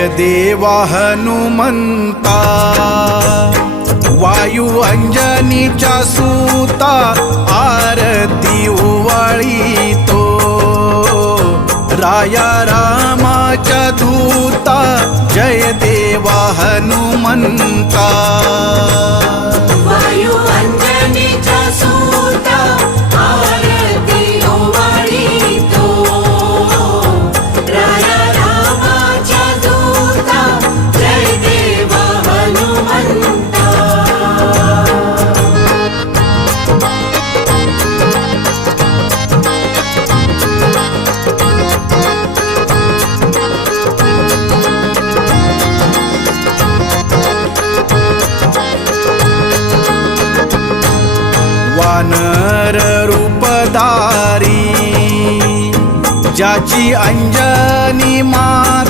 जय देवा हनुमंता वायू अंजनीच्या सूता आरती उवाळी तो राया रामाच्या दूता जय देवा हनुमंता. वानर रूपधारी ज्याची अंजनी माता